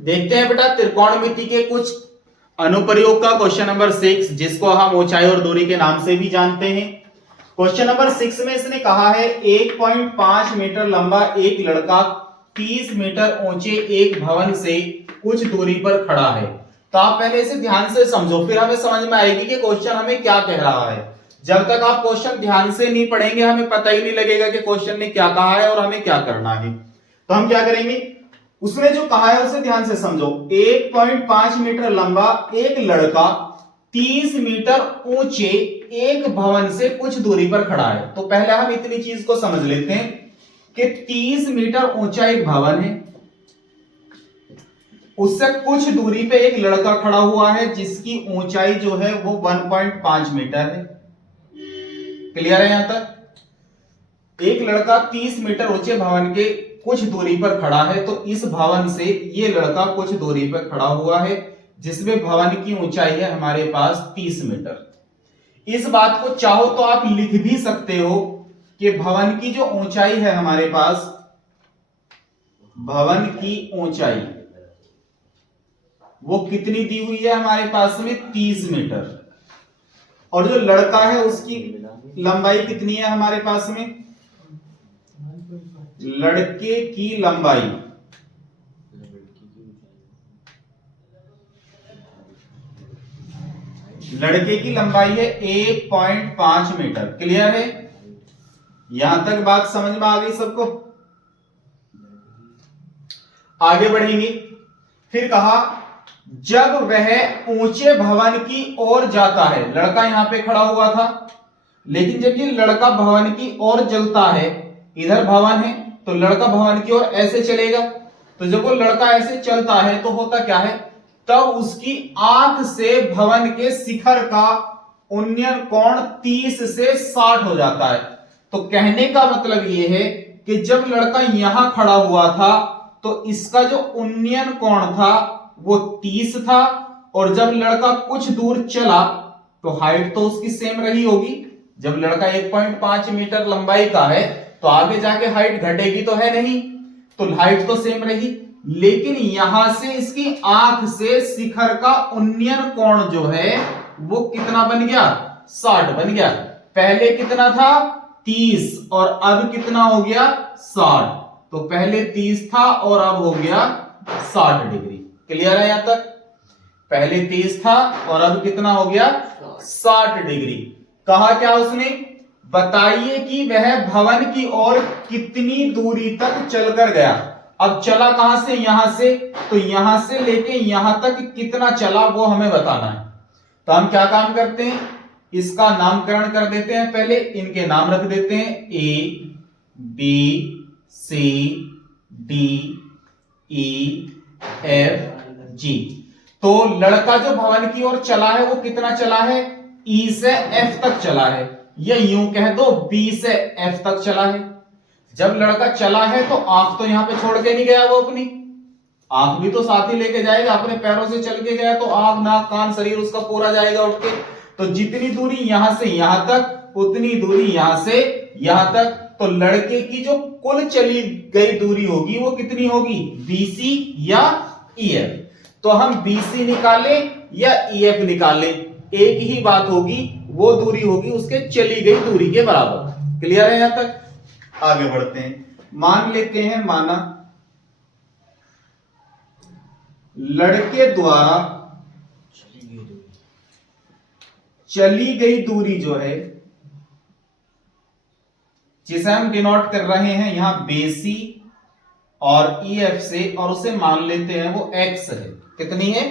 देखते हैं बेटा त्रिकोणमिति के कुछ अनुप्रयोग का क्वेश्चन नंबर 6, जिसको हम ऊंचाई और दूरी के नाम से भी जानते हैं। क्वेश्चन नंबर 6 में इसने कहा है 1.5 मीटर लंबा एक लड़का 30 मीटर ऊंचे एक भवन से कुछ दूरी पर खड़ा है। तो आप पहले इसे ध्यान से समझो, फिर हमें समझ में आएगी कि क्वेश्चन हमें क्या कह रहा है। जब तक आप क्वेश्चन ध्यान से नहीं पढ़ेंगे हमें पता ही नहीं लगेगा कि क्वेश्चन ने क्या कहा है और हमें क्या करना है। तो हम क्या करेंगे, उसने जो कहा है उसे ध्यान से समझो। 1.5 मीटर लंबा एक लड़का 30 मीटर ऊंचे एक भवन से कुछ दूरी पर खड़ा है। तो पहले हम इतनी चीज को समझ लेते हैं कि 30 मीटर ऊंचा एक भवन है, उससे कुछ दूरी पे एक लड़का खड़ा हुआ है जिसकी ऊंचाई जो है वो 1.5 मीटर है। क्लियर है यहां तक? एक लड़का 30 मीटर ऊंचे भवन के कुछ दूरी पर खड़ा है, तो इस भवन से ये लड़का कुछ दूरी पर खड़ा हुआ है जिसमें भवन की ऊंचाई है हमारे पास 30 मीटर। इस बात को चाहो तो आप लिख भी सकते हो कि भवन की जो ऊंचाई है हमारे पास, भवन की ऊंचाई वो कितनी दी हुई है हमारे पास में 30 मीटर, और जो लड़का है उसकी लंबाई कितनी है हमारे पास में, लड़के की लंबाई है 1.5 मीटर। क्लियर है? यहां तक बात समझ में आ गई सबको? आगे बढ़ेंगे। फिर कहा जब वह ऊंचे भवन की ओर जाता है, लड़का यहां पे खड़ा हुआ था, लेकिन जब ये लड़का भवन की ओर चलता है, इधर भवन है तो लड़का भवन की ओर ऐसे चलेगा, तो जब वो लड़का ऐसे चलता है तो होता क्या है, तब उसकी आंख से भवन के शिखर का उन्नयन कोण 30 से 60 हो जाता है। तो कहने का मतलब ये है कि जब लड़का यहां खड़ा हुआ था तो इसका जो उन्नयन कोण था वो 30 था, और जब लड़का कुछ दूर चला तो हाइट तो उसकी सेम रही होगी। जब लड़का 1.5 मीटर लंबाई का है तो आगे जाके हाइट घटेगी तो है नहीं, तो हाइट तो सेम रही, लेकिन यहां से इसकी आंख से शिखर का उन्नयन कोण जो है वो कितना बन गया, 60 बन गया। पहले कितना था 30 और अब कितना हो गया 60। तो पहले 30 था और अब हो गया 60 डिग्री। क्लियर है यहां तक? पहले 30 था और अब कितना हो गया 60 डिग्री। कहा क्या उसने, बताइए कि वह भवन की ओर कितनी दूरी तक चलकर गया। अब चला कहां से, यहां से, तो यहां से लेके यहां तक कितना चला वो हमें बताना है। तो हम क्या काम करते हैं, इसका नामकरण कर देते हैं, पहले इनके नाम रख देते हैं, A B C D E F G. तो लड़का जो भवन की ओर चला है वो कितना चला है, ई से एफ तक चला है, या यूं कह दो बी से एफ तक चला है। जब लड़का चला है तो आंख तो यहां पे छोड़ के नहीं गया, वो अपनी आंख भी तो साथ ही लेके जाएगा, अपने पैरों से चल के गया तो आंख नाक कान शरीर उसका पूरा जाएगा उठ के। तो जितनी दूरी यहां से यहां तक उतनी दूरी यहां से यहां तक, तो लड़के की जो कुल चली गई दूरी होगी वो कितनी होगी, बीसी या ईएफ। तो हम बीसी निकाले या ईएफ निकाले, एक ही बात होगी, वो दूरी होगी उसके चली गई दूरी के बराबर। क्लियर है यहां तक? आगे बढ़ते हैं। मान लेते हैं, माना लड़के द्वारा चली गई दूरी जो है, जिसे हम डिनोट कर रहे हैं यहां बेसी और ईएफ से, और उसे मान लेते हैं वो एक्स है। कितनी है,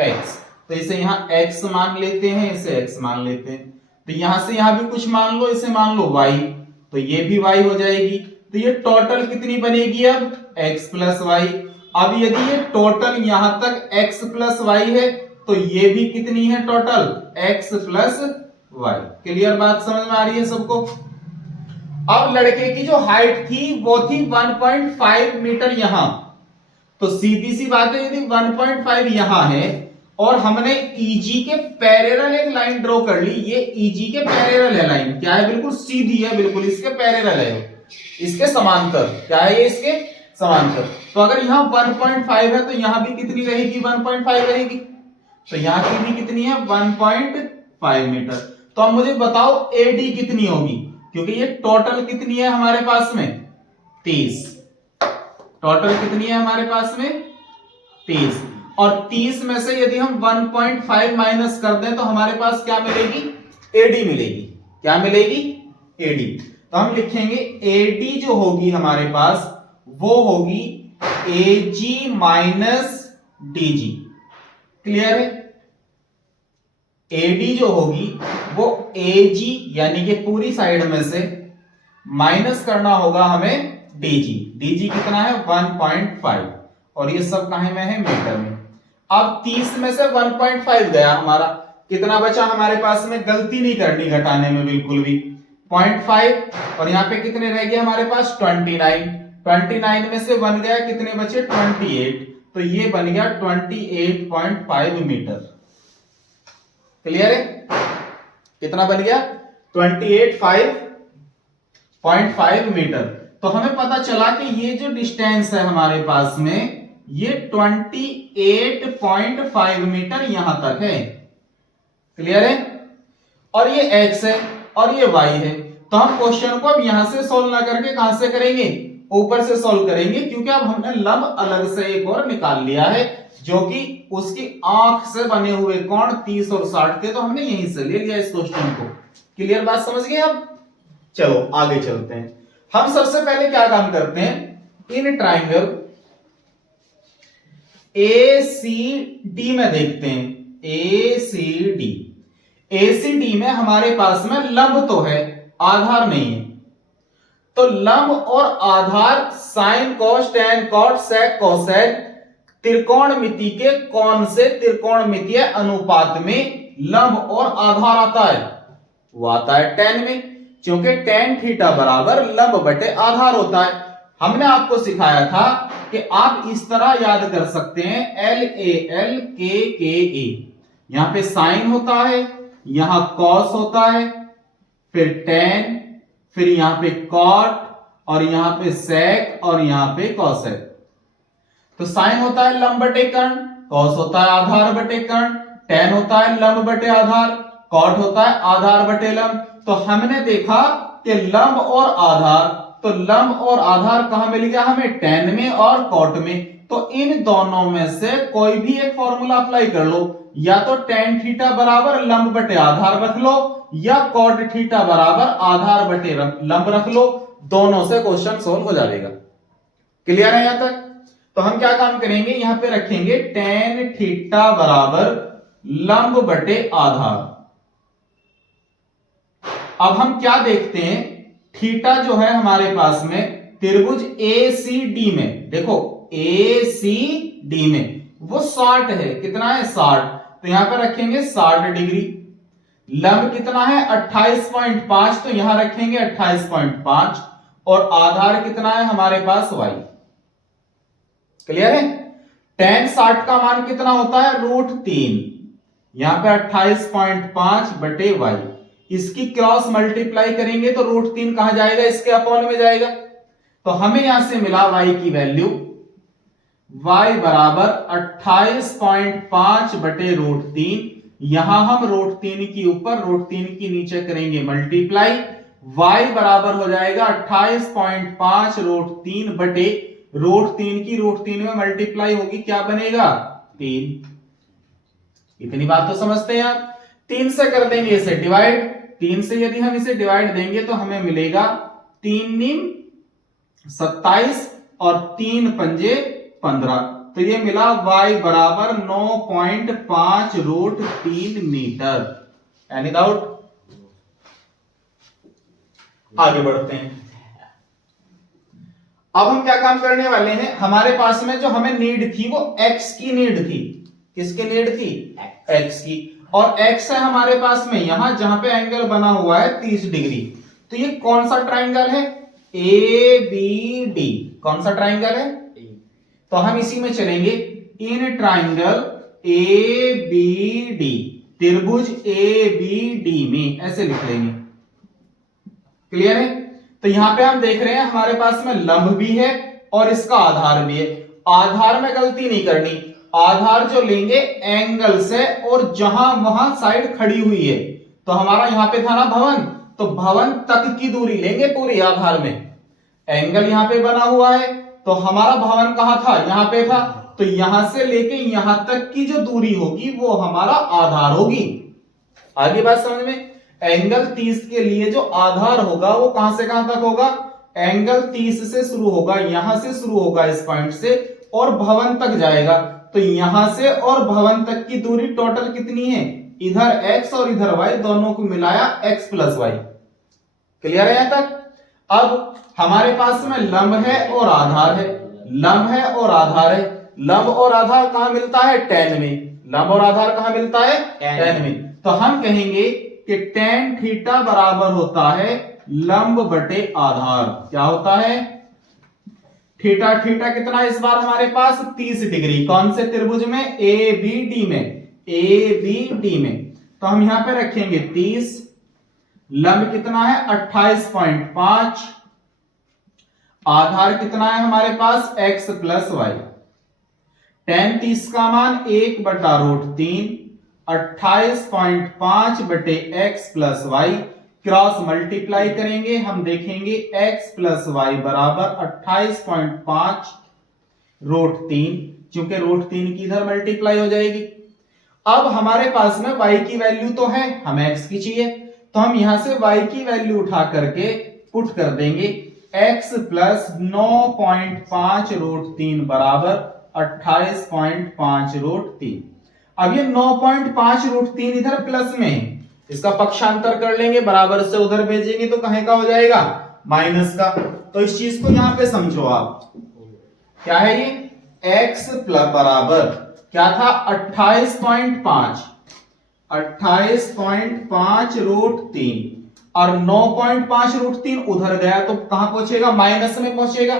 एक्स। तो इसे यहां एक्स मान लेते हैं, इसे एक्स मान लेते हैं। तो यहां से यहां भी कुछ मान लो, इसे मान लो वाई, तो ये भी वाई हो जाएगी। तो ये टोटल कितनी बनेगी अब, एक्स प्लस वाई। अब यदि ये टोटल यहां तक एक्स प्लस वाई है तो ये भी कितनी है, total x plus y. Clear बात समझ में आ रही है सबको? अब लड़के की जो हाइट थी वो थी 1.5 मीटर यहां, तो सीधी सी बात है, यदि 1.5 यहां है और हमने ईजी के पैरेलल एक लाइन ड्रॉ कर ली, ये ईजी के पैरेलल है लाइन, क्या है, बिल्कुल सीधी है, बिल्कुल इसके पैरेलल है, इसके समांतर। क्या है ये, इसके समांतर। तो अगर यहाँ 1.5 है तो यहाँ भी कितनी रहेगी, 1.5 रहेगी। तो यहाँ की भी कितनी है, 1.5 मीटर। तो अब मुझे बताओ एडी कितनी होगी, क्योंकि ये टोटल कितनी है हमारे पास में 30। टोटल कितनी है हमारे पास में 30, और 30 में से यदि हम 1.5 माइनस कर दें तो हमारे पास क्या मिलेगी, एडी मिलेगी। क्या मिलेगी, एडी। तो हम लिखेंगे एडी जो होगी हमारे पास वो होगी एजी माइनस डीजी। क्लियर है, एडी जो होगी वो एजी यानी कि पूरी साइड में से माइनस करना होगा हमें डीजी। डीजी कितना है 1.5, और ये सब कहां में है, मीटर में। अब 30 में से 1.5 गया हमारा, कितना बचा हमारे पास में, गलती नहीं करनी घटाने में बिल्कुल भी, 0.5, और यहाँ पे कितने रह गए हमारे पास 29। 29 में से 1 गया, कितने बचे 28, तो ये बन गया 28.5 मीटर। क्लियर है, कितना बन गया 28.5 मीटर। तो हमें पता चला कि ये जो डिस्टेंस है हमारे पास में ये 28.5 मीटर यहां तक है। क्लियर है, और ये x है और ये y है। तो हम क्वेश्चन को अब यहां से सोल्व ना करके कहां से करेंगे, ऊपर से सोल्व करेंगे, क्योंकि अब हमने लंब अलग से एक और निकाल लिया है जो कि उसकी आंख से बने हुए कोण 30 और 60 थे, तो हमने यहीं से ले लिया इस क्वेश्चन को। क्लियर बात समझ गए अब, चलो आगे चलते हैं। हम सबसे पहले क्या काम करते हैं, इन ट्राइंगल ACD में देखते हैं। ACD में हमारे पास में लंब तो है, आधार नहीं है। तो लंब और आधार sine cos tan cot sec cosec त्रिकोणमिति के कौन से त्रिकोणमितीय अनुपात में लंब और आधार आता है, वो आता है tan में, क्योंकि tan थीटा बराबर लंब बटे आधार होता है। हमने आपको सिखाया था कि आप इस तरह याद कर सकते हैं LAL KKA। यहां पे साइन होता है, यहां कॉस होता है, फिर tan, फिर यहां पे कॉट, और यहां पे सेक, और यहां पे कॉसेक। तो साइन होता है लंब बटे कर्ण, कॉस होता है आधार बटे कर्ण, tan होता है लंब बटे आधार, कॉट होता है आधार बटे लंब। तो हमने देखा कि लंब और आधार, तो लंब और आधार कहां मिल गया हमें, tan में और कॉट में। तो इन दोनों में से कोई भी एक फॉर्मूला अप्लाई कर लो, या तो tan थीटा बराबर लंब बटे आधार रख लो, या cot थीटा बराबर आधार बटे लंब रख लो, दोनों से क्वेश्चन सोल्व हो जाएगा। क्लियर है यहां तक। तो हम क्या काम करेंगे, यहां पे रखेंगे tan थीटा बराबर लंब बटे आधार। अब हम क्या देखते हैं, थीटा जो है हमारे पास में त्रिभुज ACD में, देखो ACD में वो 60 है, कितना है 60, तो यहां पे रखेंगे 60 डिग्री। लंब कितना है 28.5, तो यहां रखेंगे 28.5, और आधार कितना है हमारे पास y। क्लियर है, tan 60 का मान कितना होता है √3, यहां पे 28.5 बटे y। इसकी क्रॉस मल्टीप्लाई करेंगे तो √3 कहां जाएगा, इसके अपॉन में जाएगा। तो हमें यहां से मिला y की वैल्यू, y बराबर 28.5 बटे √3। यहां हम √3 की ऊपर √3 की नीचे करेंगे मल्टीप्लाई, y बराबर हो जाएगा 28.5 √3 बटे √3 की √3 में मल्टीप्लाई होगी, क्या बनेगा 3। इतनी बात तो समझते हैं आप। 3 से कर देंगे इसे डिवाइड, 3 से यदि हम इसे डिवाइड देंगे तो हमें मिलेगा 3 नीम 27 और 3 पंजे 15, तो ये मिला y बराबर 9.5 √3 मीटर। एनी डाउट, आगे बढ़ते हैं। अब हम क्या काम करने वाले हैं, हमारे पास में जो हमें नीड थी वो x की नीड थी। किसकी नीड थी, x की। और x है हमारे पास में यहां जहां पे एंगल बना हुआ है 30 डिग्री। तो ये कौन सा ट्राइंगल है, ABD। कौन सा ट्राइंगल है, तो हम इसी में चलेंगे। इन ट्राइंगल ABD, त्रिभुज ABD में, ऐसे लिख लेंगे। क्लियर है। तो यहां पे हम देख रहे हैं हमारे पास में लंब भी है और इसका आधार भी है। आधार में गलती नहीं करनी, आधार जो लेंगे एंगल से, और जहां वहां साइड खड़ी हुई है, तो हमारा यहां पे था ना भवन, तो भवन तक की दूरी लेंगे पूरी आधार में। एंगल यहां पे बना हुआ है, तो हमारा भवन कहां था, यहां पे था, तो यहां से लेके यहां तक की जो दूरी होगी वो हमारा आधार होगी। आगे बात समझ में? एंगल 30 के लिए जो आधार होगा वो कहां से कहां तक होगा, एंगल 30 से शुरू होगा, यहां से शुरू होगा इस पॉइंट से, और भवन तक जाएगा। तो यहां से और भवन तक की दूरी टोटल कितनी है, इधर x और इधर y, दोनों को मिलाया x प्लस वाई। क्लियर है यहां तक? अब हमारे पास में लंब है और आधार है, लंब है और आधार है। लंब और आधार कहां मिलता है, tan में। लंब और आधार कहां मिलता है, tan में। तो हम कहेंगे कि tan थीटा बराबर होता है लंब बटे आधार। क्या होता है, थीटा, थीटा कितना इस बार हमारे पास 30 डिग्री, कौन से त्रिभुज में, ए बी डी में, ए बी डी में। तो हम यहां पे रखेंगे 30, लंब कितना है 28.5, आधार कितना है हमारे पास x प्लस वाई। tan 30 का मान 1/√3, 28.5 बटे x plus y, cross multiply करेंगे, हम देखेंगे x प्लस वाई बराबर 28.5 √3, क्योंकि √3 की इधर मल्टीप्लाई हो जाएगी। अब हमारे पास में y की वैल्यू तो है, हमें x की चाहिए, तो हम यहां से y की वैल्यू उठा करके पुट कर देंगे, x प्लस 9.5 √3 बराबर 28.5 √3। अब ये 9.5 √3 इधर प्लस में है, इसका पक्षांतर कर लेंगे, बराबर से उधर भेजेंगे तो कहीं का हो जाएगा, माइनस का। तो इस चीज को यहां पे समझो आप, क्या है ये, x प्लस बराबर क्या था 28.5 √3, और 9.5 √3 उधर गया तो कहां पहुंचेगा, माइनस में पहुंचेगा,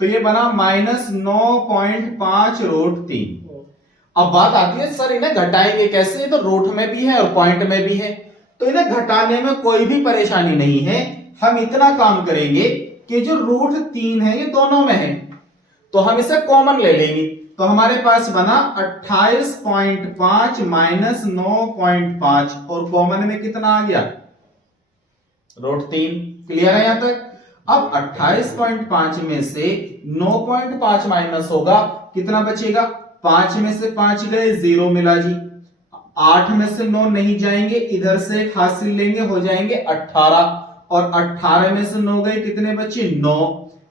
तो ये बना माइनस 9.5 √3। अब बात आती है सर इन्हें घटाएंगे कैसे, तो रूट में भी है और पॉइंट में भी है, तो इन्हें घटाने में कोई भी परेशानी नहीं है। हम इतना काम करेंगे कि जो √3 है ये दोनों में है, तो हम इसे कॉमन ले लेंगे, तो हमारे पास बना 28.5 माइनस 9.5, और कॉमन में कितना आ गया, √3। क्लियर है यहां तक? अब 28.5 में से 9.5 माइनस होगा, कितना बचेगा, 5 में से 5 गए 0 मिला जी, 8 में से 9 नहीं जाएंगे, इधर से एक हासिल लेंगे, हो जाएंगे 18, और 18 में से 9 गए, कितने बचे 9,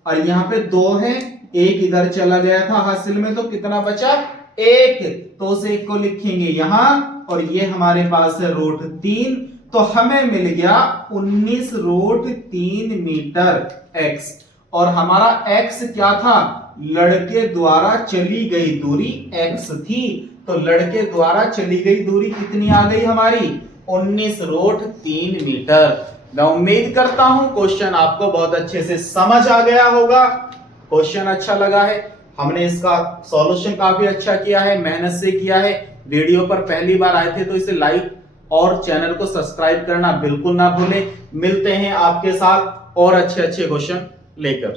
और यहाँ पे 2 है, एक इधर चला गया था हासिल में, तो कितना बचा 1, तो उस 1 को लिखेंगे यहां, और ये हमारे पास है √3, तो हमें मिल गया 19 √3 मीटर x, और हमारा x क्या था, लड़के द्वारा चली गई दूरी x थी, तो लड़के द्वारा चली गई दूरी कितनी आ गई हमारी, 19 √3 मीटर। मैं उम्मीद करता हूं क्वेश्चन आपको बहुत अच्छे से समझ आ गया होगा, क्वेश्चन अच्छा लगा है, हमने इसका सॉल्यूशन काफी अच्छा किया है, मेहनत से किया है। वीडियो पर पहली बार आए थे तो इसे लाइक और चैनल को सब्सक्राइब करना बिल्कुल ना भूलें। मिलते हैं आपके साथ और अच्छे अच्छे क्वेश्चन लेकर।